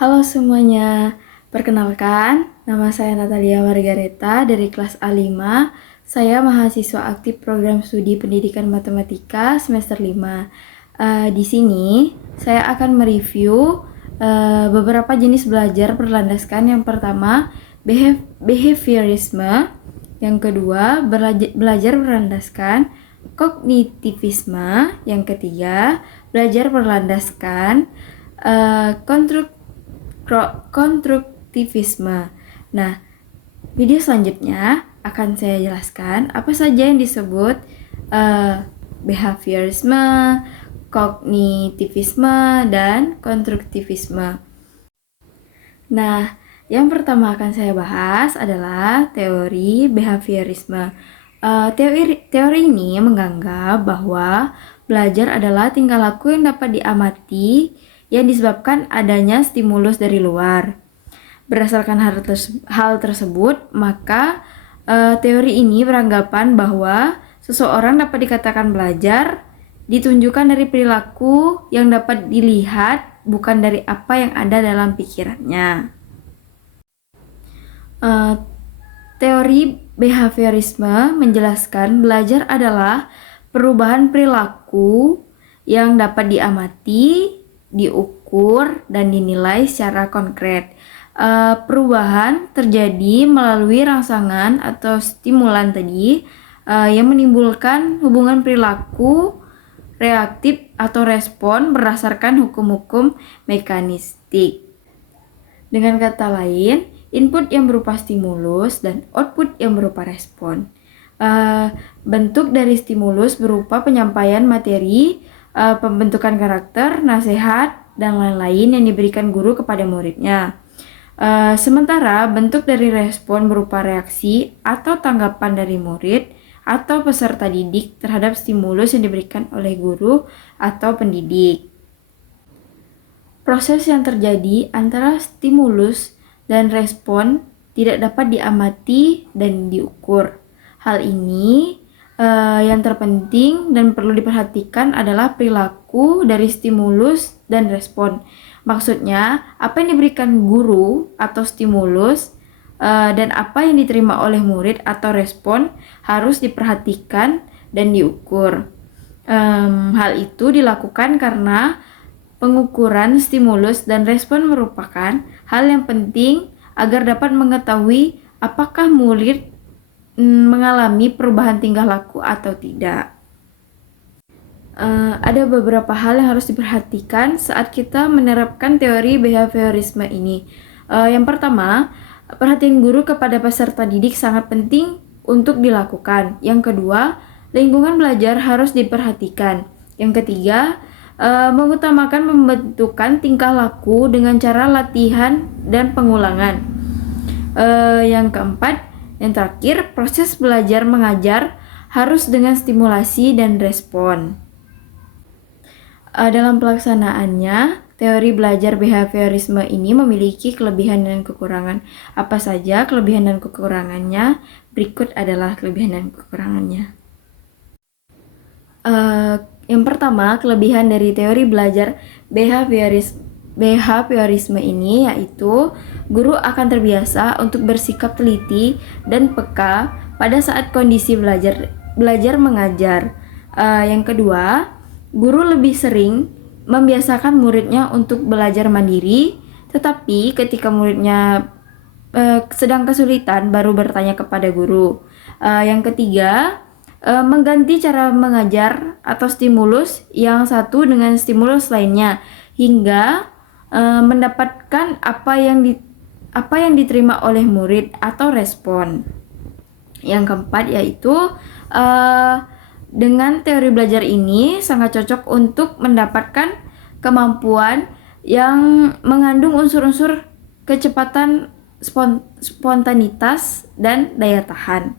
Halo semuanya, perkenalkan, nama saya Natalia Margareta dari kelas A5. Saya mahasiswa aktif program studi pendidikan matematika semester 5. Di sini, saya akan mereview beberapa jenis belajar berlandaskan. Yang pertama, behaviorisme. Yang kedua, belajar berlandaskan kognitivisme. Yang ketiga, belajar berlandaskan konstruktivisme. Nah, video selanjutnya akan saya jelaskan apa saja yang disebut behaviorisme, kognitivisme, dan konstruktivisme. Nah, yang pertama akan saya bahas adalah teori behaviorisme. Teori ini menganggap bahwa belajar adalah tingkah laku yang dapat diamati yang disebabkan adanya stimulus dari luar. Berdasarkan hal tersebut, maka teori ini beranggapan bahwa seseorang dapat dikatakan belajar ditunjukkan dari perilaku yang dapat dilihat, bukan dari apa yang ada dalam pikirannya. Teori behaviorisme menjelaskan belajar adalah perubahan perilaku yang dapat diamati, diukur, dan dinilai secara konkret. Perubahan terjadi melalui rangsangan atau stimulan tadi yang menimbulkan hubungan perilaku reaktif atau respon berdasarkan hukum-hukum mekanistik. Dengan kata lain, input yang berupa stimulus dan output yang berupa respon. Bentuk dari stimulus berupa penyampaian materi, pembentukan karakter, nasihat, dan lain-lain yang diberikan guru kepada muridnya. Sementara bentuk dari respon berupa reaksi atau tanggapan dari murid atau peserta didik terhadap stimulus yang diberikan oleh guru atau pendidik. Proses yang terjadi antara stimulus dan respon tidak dapat diamati dan diukur. Hal ini yang terpenting dan perlu diperhatikan adalah perilaku dari stimulus dan respon. Maksudnya, apa yang diberikan guru atau stimulus dan apa yang diterima oleh murid atau respon harus diperhatikan dan diukur. Hal itu dilakukan karena pengukuran stimulus dan respon merupakan hal yang penting agar dapat mengetahui apakah murid mengalami perubahan tingkah laku atau tidak. Ada beberapa hal yang harus diperhatikan saat kita menerapkan teori behaviorisme ini. Yang pertama, perhatian guru kepada peserta didik sangat penting untuk dilakukan. Yang kedua, lingkungan belajar harus diperhatikan. Yang ketiga, mengutamakan pembentukan tingkah laku dengan cara latihan dan pengulangan. Yang keempat, yang terakhir, proses belajar mengajar harus dengan stimulasi dan respon. Dalam pelaksanaannya, teori belajar behaviorisme ini memiliki kelebihan dan kekurangan. Apa saja kelebihan dan kekurangannya? Berikut adalah kelebihan dan kekurangannya. Yang pertama, kelebihan dari teori belajar behaviorisme ini yaitu guru akan terbiasa untuk bersikap teliti dan peka pada saat kondisi belajar mengajar. Yang kedua, guru lebih sering membiasakan muridnya untuk belajar mandiri, tetapi ketika muridnya sedang kesulitan baru bertanya kepada guru. Yang ketiga, mengganti cara mengajar atau stimulus yang satu dengan stimulus lainnya hingga mendapatkan apa yang diterima oleh murid atau respon. Yang keempat yaitu dengan teori belajar ini sangat cocok untuk mendapatkan kemampuan yang mengandung unsur-unsur kecepatan, spontanitas, dan daya tahan.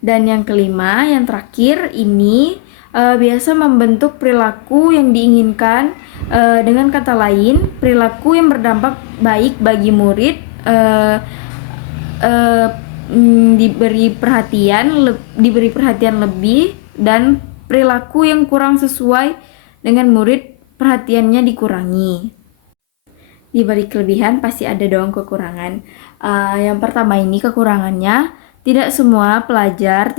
Dan yang kelima, yang terakhir ini biasa membentuk perilaku yang diinginkan. Dengan kata lain, perilaku yang berdampak baik bagi murid diberi perhatian lebih, dan perilaku yang kurang sesuai dengan murid perhatiannya dikurangi. di balik kelebihan pasti ada dong kekurangan. Yang pertama ini kekurangannya, tidak semua pelajar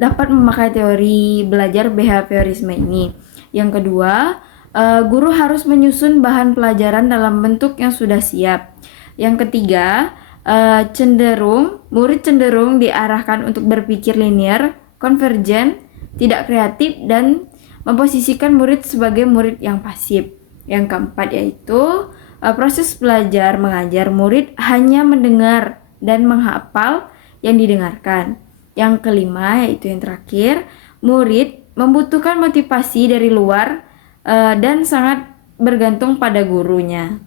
dapat memakai teori belajar behaviorisme ini. Yang kedua, guru harus menyusun bahan pelajaran dalam bentuk yang sudah siap. Yang ketiga, murid cenderung diarahkan untuk berpikir linear, konvergen, tidak kreatif, dan memposisikan murid sebagai murid yang pasif. Yang keempat yaitu proses belajar mengajar, murid hanya mendengar dan menghafal yang didengarkan. Yang kelima yaitu yang terakhir, murid membutuhkan motivasi dari luar dan sangat bergantung pada gurunya.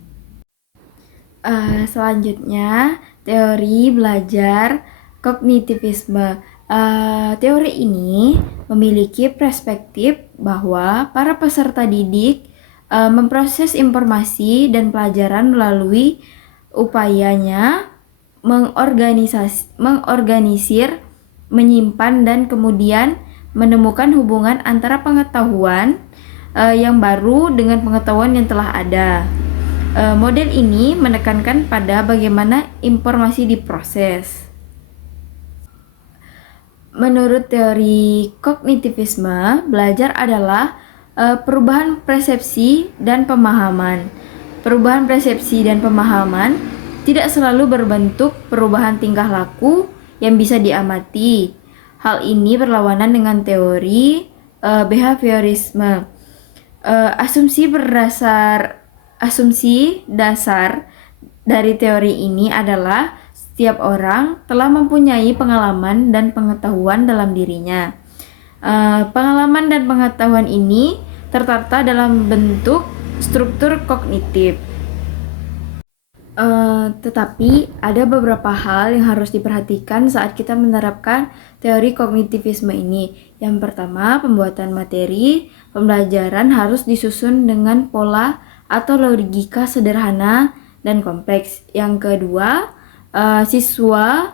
Selanjutnya, teori belajar kognitivisme. Teori ini memiliki perspektif bahwa para peserta didik memproses informasi dan pelajaran melalui upayanya mengorganisir, menyimpan, dan kemudian menemukan hubungan antara pengetahuan yang baru dengan pengetahuan yang telah ada. Model ini menekankan pada bagaimana informasi diproses. Menurut teori kognitivisme, belajar adalah perubahan persepsi dan pemahaman. Perubahan persepsi dan pemahaman tidak selalu berbentuk perubahan tingkah laku yang bisa diamati. Hal ini berlawanan dengan teori behaviorisme. Asumsi dasar dari teori ini adalah setiap orang telah mempunyai pengalaman dan pengetahuan dalam dirinya. Pengalaman dan pengetahuan ini tertata dalam bentuk struktur kognitif. Tetapi ada beberapa hal yang harus diperhatikan saat kita menerapkan teori kognitivisme ini. Yang pertama, pembuatan materi pembelajaran harus disusun dengan pola atau logika sederhana dan kompleks. Yang kedua, siswa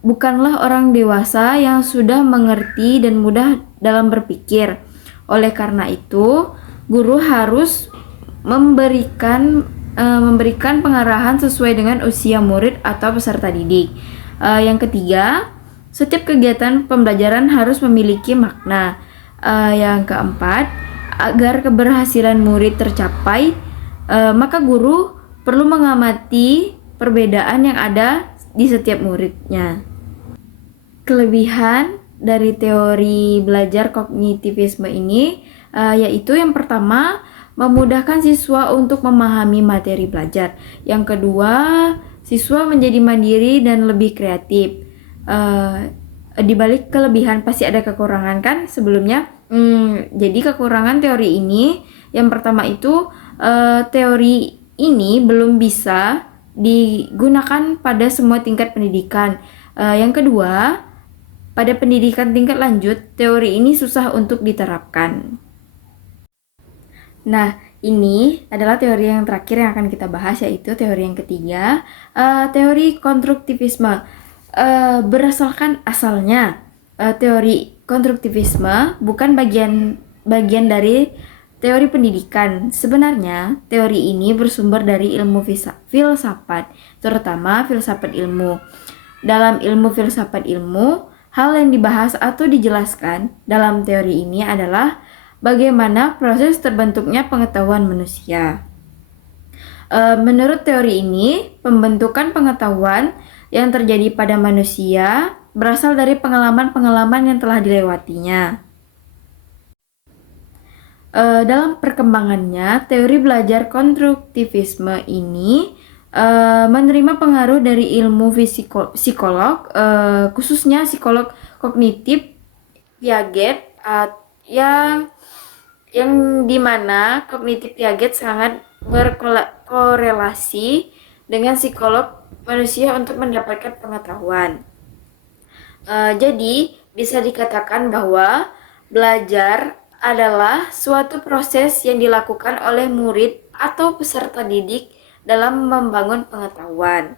bukanlah orang dewasa yang sudah mengerti dan mudah dalam berpikir. Oleh karena itu, guru harus memberikan pengarahan sesuai dengan usia murid atau peserta didik. Yang ketiga, setiap kegiatan pembelajaran harus memiliki makna. Yang keempat, agar keberhasilan murid tercapai, maka guru perlu mengamati perbedaan yang ada di setiap muridnya. Kelebihan dari teori belajar kognitivisme ini yaitu yang pertama, memudahkan siswa untuk memahami materi belajar. Yang kedua, siswa menjadi mandiri dan lebih kreatif. Di balik kelebihan pasti ada kekurangan kan sebelumnya. Jadi kekurangan teori ini, yang pertama itu teori ini belum bisa digunakan pada semua tingkat pendidikan. Yang kedua, pada pendidikan tingkat lanjut, teori ini susah untuk diterapkan. Nah, ini adalah teori yang terakhir yang akan kita bahas, yaitu teori yang ketiga, teori konstruktivisme. Berdasarkan asalnya, teori konstruktivisme bukan bagian dari teori pendidikan. Sebenarnya, teori ini bersumber dari ilmu filsafat, terutama filsafat ilmu. Dalam ilmu filsafat ilmu, hal yang dibahas atau dijelaskan dalam teori ini adalah bagaimana proses terbentuknya pengetahuan manusia. Menurut teori ini, pembentukan pengetahuan yang terjadi pada manusia berasal dari pengalaman-pengalaman yang telah dilewatinya. Dalam perkembangannya, teori belajar konstruktivisme ini menerima pengaruh dari ilmu psikolog, khususnya psikolog kognitif Piaget, yang dimana kognitif Piaget sangat berkorelasi dengan psikolog manusia untuk mendapatkan pengetahuan. Jadi bisa dikatakan bahwa belajar adalah suatu proses yang dilakukan oleh murid atau peserta didik dalam membangun pengetahuan.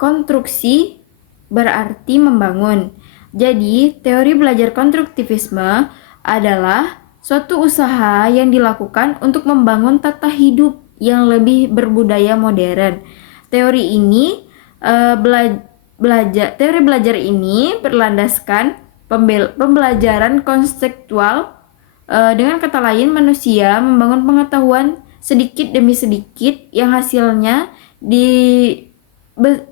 Konstruksi berarti membangun. Jadi, teori belajar konstruktivisme adalah suatu usaha yang dilakukan untuk membangun tata hidup yang lebih berbudaya modern. Teori ini teori belajar ini berlandaskan pembelajaran konseptual. Dengan kata lain, manusia membangun pengetahuan sedikit demi sedikit yang hasilnya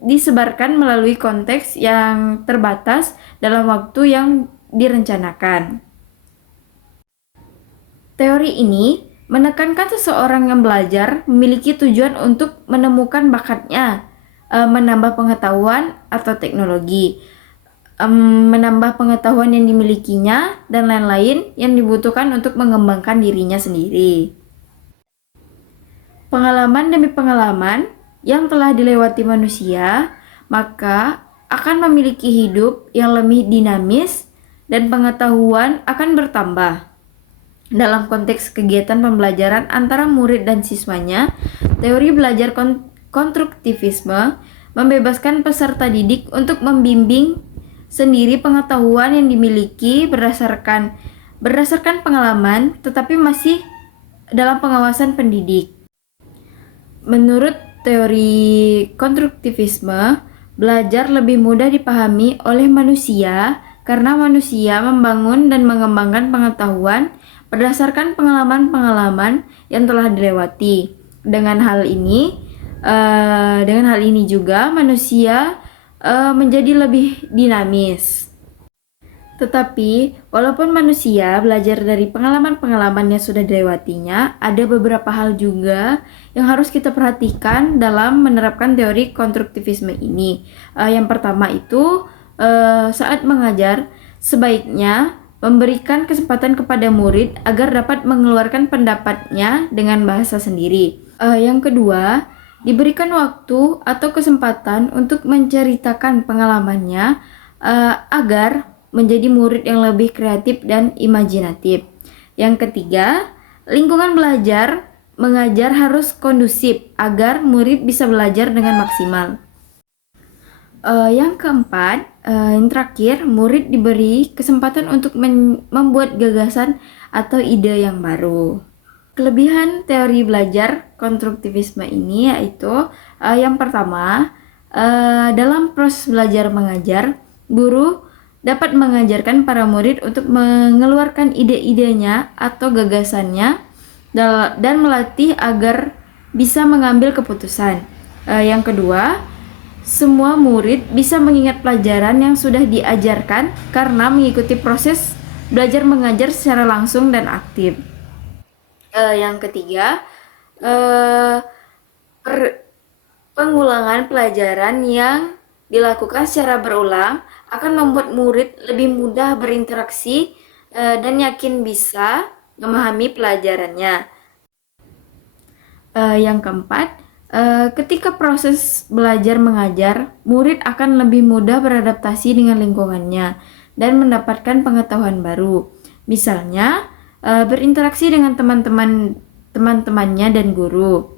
disebarkan melalui konteks yang terbatas dalam waktu yang direncanakan. Teori ini menekankan seseorang yang belajar memiliki tujuan untuk menemukan bakatnya, menambah pengetahuan atau teknologi, menambah pengetahuan yang dimilikinya, dan lain-lain yang dibutuhkan untuk mengembangkan dirinya sendiri. Pengalaman demi pengalaman yang telah dilewati manusia, maka akan memiliki hidup yang lebih dinamis dan pengetahuan akan bertambah. Dalam konteks kegiatan pembelajaran antara murid dan siswanya, teori belajar konstruktivisme membebaskan peserta didik untuk membimbing sendiri pengetahuan yang dimiliki berdasarkan pengalaman, tetapi masih dalam pengawasan pendidik. Menurut teori konstruktivisme, belajar lebih mudah dipahami oleh manusia karena manusia membangun dan mengembangkan pengetahuan berdasarkan pengalaman-pengalaman yang telah dilewati. Dengan hal ini juga manusia menjadi lebih dinamis. Tetapi, walaupun manusia belajar dari pengalaman-pengalaman yang sudah dilewatinya, ada beberapa hal juga yang harus kita perhatikan dalam menerapkan teori konstruktivisme ini. Yang pertama itu, saat mengajar, sebaiknya memberikan kesempatan kepada murid agar dapat mengeluarkan pendapatnya dengan bahasa sendiri. Yang kedua, diberikan waktu atau kesempatan untuk menceritakan pengalamannya agar menjadi murid yang lebih kreatif dan imajinatif. Yang ketiga, lingkungan belajar mengajar harus kondusif agar murid bisa belajar dengan maksimal. Yang keempat, yang terakhir, murid diberi kesempatan untuk membuat gagasan atau ide yang baru. Kelebihan teori belajar konstruktivisme ini yaitu yang pertama, dalam proses belajar mengajar, guru dapat mengajarkan para murid untuk mengeluarkan ide-idenya atau gagasannya dan melatih agar bisa mengambil keputusan. Yang kedua, semua murid bisa mengingat pelajaran yang sudah diajarkan karena mengikuti proses belajar mengajar secara langsung dan aktif. Yang ketiga, pengulangan pelajaran yang dilakukan secara berulang akan membuat murid lebih mudah berinteraksi dan yakin bisa memahami pelajarannya. Yang keempat, ketika proses belajar mengajar, murid akan lebih mudah beradaptasi dengan lingkungannya dan mendapatkan pengetahuan baru. Misalnya, berinteraksi dengan teman-temannya dan guru.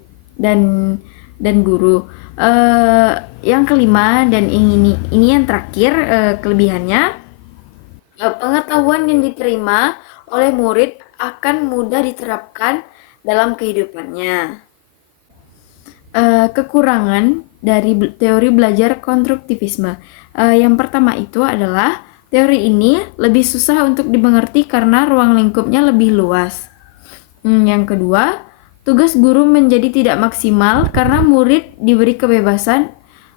Yang kelima dan ini yang terakhir, kelebihannya, pengetahuan yang diterima oleh murid akan mudah diterapkan dalam kehidupannya. Kekurangan dari teori belajar konstruktivisme, yang pertama itu adalah teori ini lebih susah untuk dimengerti karena ruang lingkupnya lebih luas. Yang kedua, tugas guru menjadi tidak maksimal karena murid diberi kebebasan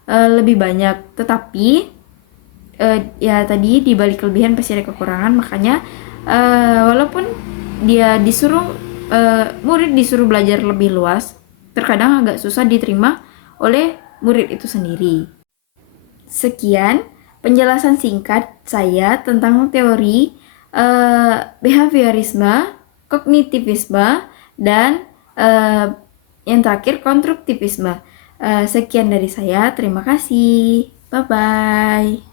lebih banyak. Tetapi ya tadi di balik kelebihan pasti ada kekurangan, makanya walaupun dia murid disuruh belajar lebih luas, terkadang agak susah diterima oleh murid itu sendiri. Sekian penjelasan singkat saya tentang teori behaviorisme, kognitivisme, dan yang terakhir konstruktivisme. Sekian dari saya, terima kasih. Bye-bye.